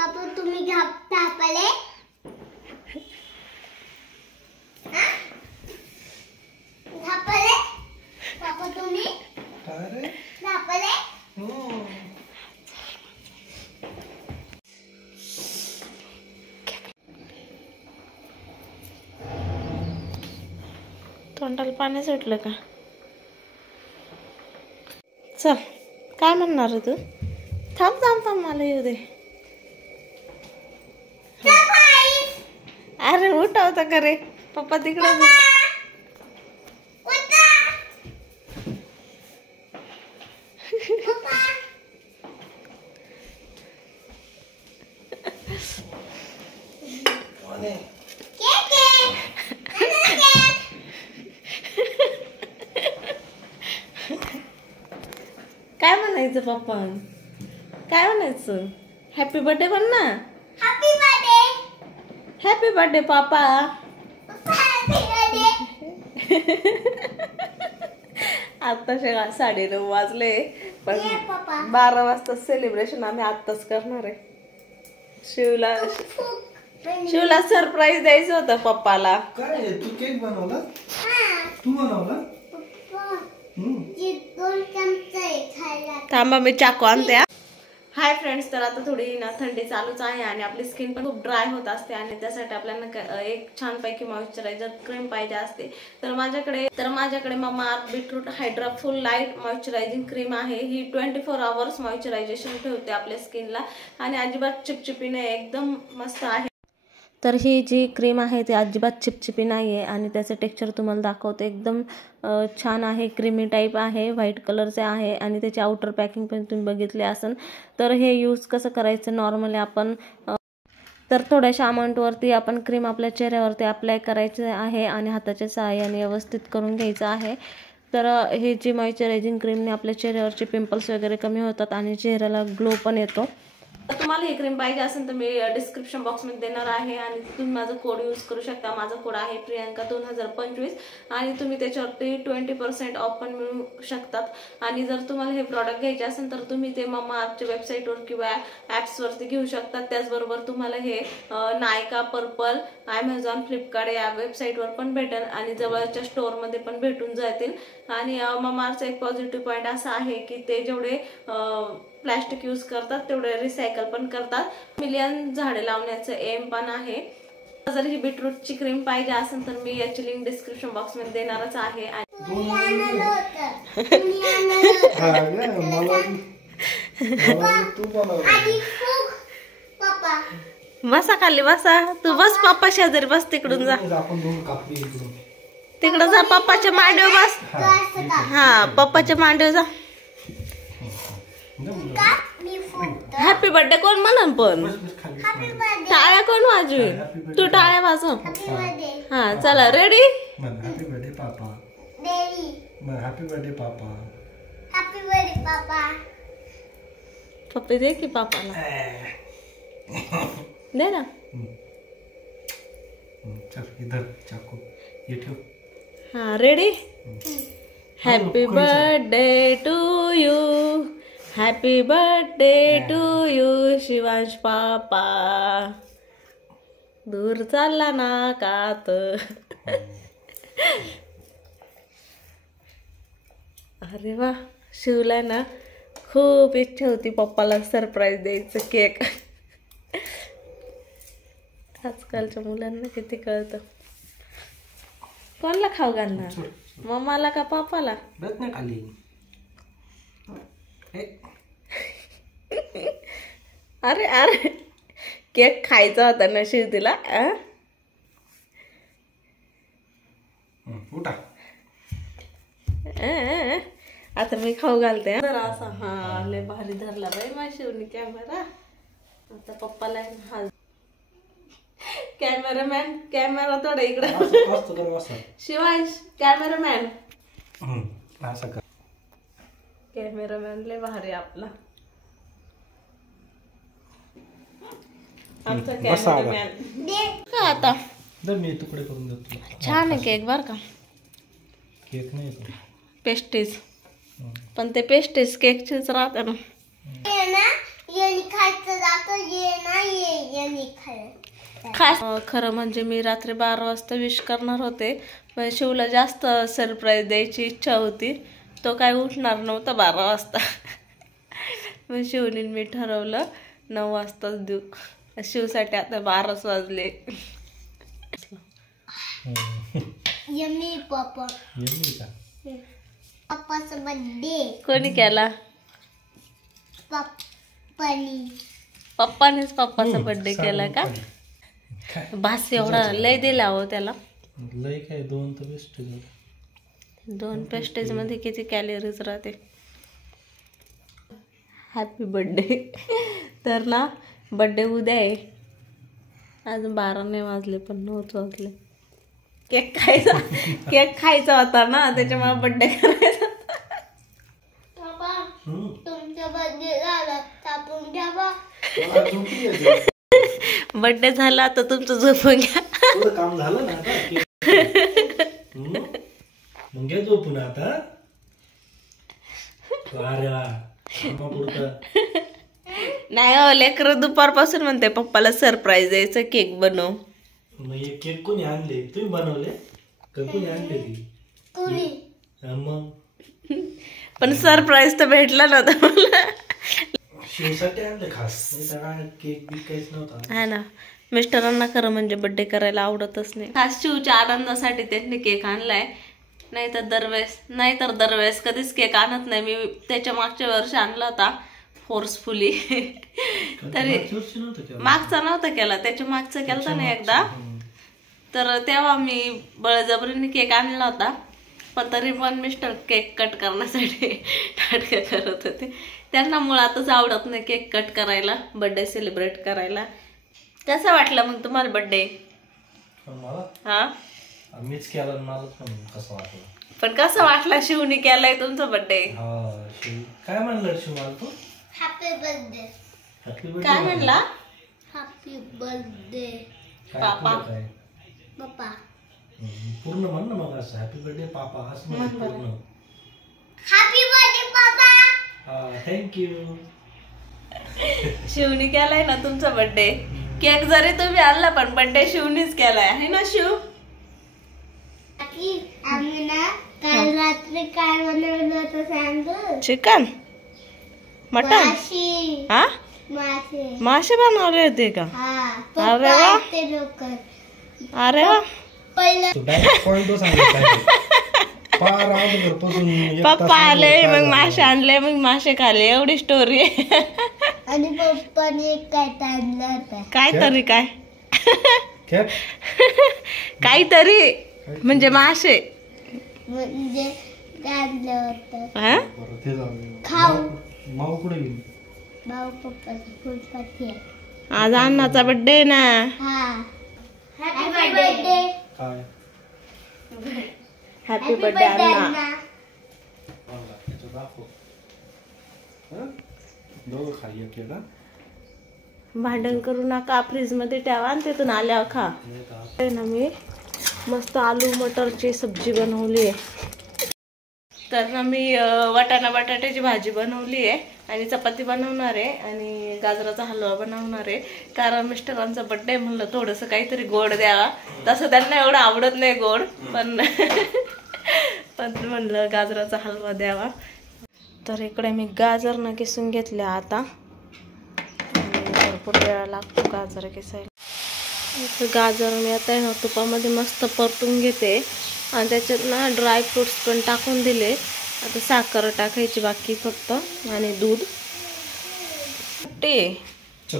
पापा तुम्ही धापले धापले पापा तुम्ही अरे धापले तोंडाला पाणी सुटलं का? चल काय म्हणणार तू? थांब थांब थांब मला येऊ दे. अरे उठवता का रे पप्पा तिकडे काय म्हणायचं पप्पा? काय म्हणायचं? हॅपी बर्थडे म्हण ना. हॅपी बर्थडे हॅपी बर्थडे पापा. आता 9:30 वाजले पण 12 वाजता सेलिब्रेशन आम्ही आत्ताच करणार आहे. शिवला सरप्राईज द्यायचं होतं पप्पाला. काय तू केक बनवला? तू बनवला? थांबा मी चाकू आणते. हाय फ्रेंड्स, तर आता थोडी ना थंडी चालूच आहे आणि आपली स्किन पण खूप ड्राय होत असते आणि त्यासाठी आपल्याला एक छानपैकी मॉइश्चरायझर क्रीम पाहिजे असते. तर माझ्याकडे ममाअर्थ बीटरूट हायड्रा फुल लाईट मॉइश्चरायझिंग क्रीम आहे. ही 24 आवर्स मॉइश्चरायझेशन ठेवते आपल्या स्किनला आणि अजिबात चिपचिपी नाही, एकदम मस्त आहे. तर ही जी क्रीम आहे ती अजिबात चिपचिपी नाही आहे आणि त्याचं टेक्स्चर तुम्हाला दाखवते. एकदम छान आहे, क्रीमी टाईप आहे, व्हाईट कलरचे आहे आणि त्याची आउटर पॅकिंग पण तुम्ही बघितली असेल. तर हे यूज कसं करायचं नॉर्मली आपण तर थोड्याशा अमाऊंटवरती आपण क्रीम आपल्या चेहऱ्यावरती अप्लाय करायचं आहे आणि हाताच्या सहाय्याने व्यवस्थित करून घ्यायचं आहे. तर हे जी मॉइश्चरायझिंग क्रीमने आपल्या चेहऱ्यावरचे पिंपल्स वगैरे कमी होतात आणि चेहऱ्याला ग्लो पण येतो. तर तुम्हाला ही क्रीम पाहिजे असेल तर मी डिस्क्रिप्शन बॉक्समध्ये देणार आहे आणि तुम्ही माझा कोड यूज करू शकता. माझा कोड आहे प्रियांका 2025 आणि तुम्ही त्याच्यावरती 20% ऑफ पण मिळू शकतात. आणि जर तुम्हाला हे प्रॉडक्ट घ्यायचे असेल तर तुम्ही ते ममाअर्थच्या वेबसाईटवर किंवा ॲप्सवरती घेऊ शकतात. त्याचबरोबर तुम्हाला हे नायका, पर्पल, ॲमेझॉन, फ्लिपकार्ट या वेबसाईटवर पण भेटेल आणि जवळच्या स्टोअरमध्ये पण भेटून जातील. आणि ममाअर्थचा एक पॉझिटिव्ह पॉईंट असा आहे की ते जेवढे प्लास्टिक यूज करतात तेवढे रिसायकल पण करतात. मिलियन झाडे लावण्याचं एम पण आहे. जर ही बीटरूटची क्रीम पाहिजे असेल तर मी याची लिंक डिस्क्रिप्शन बॉक्स मध्ये देणारच आहे. बसा खाली बसा, तू बस पप्पा शेजारी बस, तिकडून जा, तिकडं जा, पप्पाच्या मांडीवर बस. हा पप्पाच्या मांडीवर जा. हॅपी बर्थडे कोण म्हणन पण? टाळ्या कोण वाजवी? तू टाळ्या वाजव. हा चला रेडी. हॅपी बर्थडे पापा. हॅपी बर्थडे पापा. हॅपी बर्थडे पापा. पप्पी दे की पापाला, दे ना. चल इधर चाकू ये ठेव. हा ready. Happy birthday to you, happy birthday to you Shivansh पापा. दूर चालला ना कात. अरे वा, शिवला ना खूप इच्छा होती पप्पाला सरप्राईज द्यायचं केक. आजकालच्या मुलांना किती कळतं. कोणाला खाऊ घालणार, मम्माला का पापाला? खाली. अरे अरे केक खायचा होता ना शिव तिला. आता मी खाऊ घालते. असा हा लय भारी धरला बाई माझ्या शिवनी कॅमेरा. आता पप्पाला हा कॅमेरामॅन, कॅमेरा थोडा इकडे. शिवांश कॅमेरामॅन, कॅमेरामॅन लय भारी आपला. आमचा कॅमेरामॅन का आता मी तुकडे करून देतो. छान आहे केक बर का. केक नाही पेस्ट्रीज, पण ते पेस्ट्रीज केकचेच राहते ना. ये ना ये खायचं जातं, ये ना मी खाल्लं. खास खरं म्हणजे मी रात्री 12 वाजता विश करणार होते, पण शिवला जास्त सरप्राईज द्यायची इच्छा होती. तो काय उठणार नव्हता 12 वाजता. मग शिवने मी ठरवलं 9 वाजताच देऊ. शिवसाठी आता 12 वाजले. यम्मी पप्पा. येईल का? पप्पाचा बर्थडे. कोणी केला? पप्पानेच पप्पाचा बर्थडे केला का? भास एवढा लय दिला हो त्याला. लय काय 2 तर बेस्ट. 2 पेस्टेज मध्ये किती कॅलरीज राहते. Happy birthday. तर ना बर्थडे उद्या आहे. अजून 12 नाही वाजले पण 9 वाजले. केक खायचा होता ना, त्याच्यामुळे बर्थडे करायचा. पप्पा तुमचा बर्थडे झाला तापून ठेवा. बर्थडे झाला तर तुमचं झोपून घ्या. तुझं काम झालं ना आता. मग घे झोपून आता. अरे वा. नाही हो, लेकरं दुपारपासून म्हणते पप्पाला सरप्राईज द्यायचं, केक बनव. मग हे केक कोणी आणले? तुम्ही बनवले का कोणी आणले ती? कुणी मग पण सरप्राईज तर भेटला नव्हता मला. शिवसाठी आणले खास. केक बी काहीच नव्हता. हा ना, मिस्टरांना खरं म्हणजे बर्थडे करायला आवडतच नाही. खास शिवच्या आनंदासाठी त्यांनी केक आणलाय. नाहीतर दरवेळेस कधीच केक आणत नाही. मी त्याच्या मागच्या वर्षी आणला होता फोर्सफुली. तरी मागचा नव्हता केला, त्याच्या मागचा केला ना एकदा. तर तेव्हा मी बळजबरीने केक आणला होता. पण तरी पण मिस्टर केक कट करण्यासाठी नाटकं करत होते. त्यांना मुळातच आवडत नाही केक कट करायला, बर्थडे सेलिब्रेट करायला. कसं वाटलं मग तुम्हाला बर्थडे? हा मीच केला. मला पण कसं वाटलं. पण कसं वाटलं शिवनी केलाय तुमचा बर्थडे? काय म्हणलं शिव मला तू? Happy birthday. हॅपी बर्थडे काय म्हणला? हॅपी बर्थडे पापा. काय पप्पा. पूर्ण म्हण ना मग असं. हॅपी बर्थडे पापा असं म्हण पूर्ण. हॅपी बर्थडे पप्पा. थँक्यू. शिवनी केलाय ना तुमचा बर्थडे. केक जरी तुम्ही आणला पण बर्थडे शिवनीच केलाय, आहे ना शिव? आम्ही ना काल रात्री काय बनवलं होतं सांगू? चिकन, मटन, माशी. हा मासे. मासे बनवले होते का? हा. अरे वा. पप्पा ते लोक अरे वा. पहिलं पॉइंट पप्पा आले मग मासे आणले, मग मासे खाल्ले. एवढी स्टोरी आहे. आणि पप्पाने काय आणलं होतं. काहीतरी काय काहीतरी म्हणजे मासे म्हणजे काय आणलं होतं. हा? खाऊ. माऊ कुठे गेली? भाऊ पप्पाची फुलपाती आहे. आज अण्णाचा बर्थडे ना. हा. Happy birthday. काय हॅपी बर्थडे अण्णा. भांडण करू नका, फ्रीज मध्ये ठेवा आणि तिथून आल्यावर खा. ना मी मस्त आलू मटरची सब्जी बनवली आहे. तर ना मी वाटाणा बटाट्याची भाजी बनवली आहे आणि चपाती बनवणार आहे आणि गाजराचा हलवा बनवणार आहे. कारण मिस्टरांचा बर्थडे म्हणलं थोडंसं काहीतरी गोड द्यावा. तसं त्यांना एवढं आवडत नाही गोड, पण म्हणलं गाजराचा हलवा द्यावा. तर इकडे मी गाजर ना किसून घेतले आता. भरपूर वेळ लागतो गाजर किसायला. गाजर मी आता ना तुपामध्ये मस्त परतून घेते आणि त्याच्यात ना ड्रायफ्रुट्स पण टाकून दिले. आता साखर टाकायची बाकी फक्त आणि दूध. सुट्टी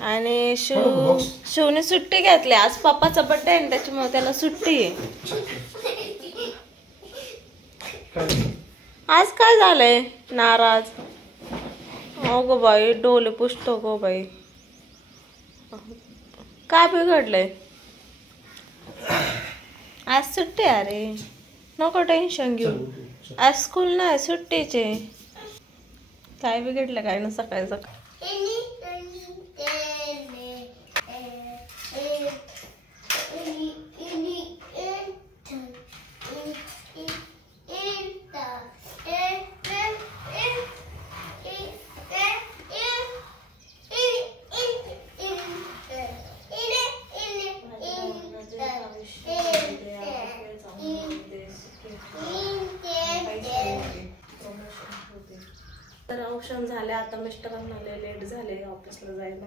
आणि शिवने सुट्टी घेतली. आज पप्पाचा बर्थडे आहे त्याच्यामुळे त्याला सुट्टी आहे. आज काय झालंय नाराज? हो गो बाई, डोले पुसतो गो बाई. काय बिघडलंय? आज सुट्टी. अरे नको टेन्शन घेऊ, आज स्कूल नाही, सुट्टीचे. काय बिघडलं काय ना सकाळी सकाळी. तर औषध झाले. आता मिस्टरांना लेट झाले ऑफिसला जायला.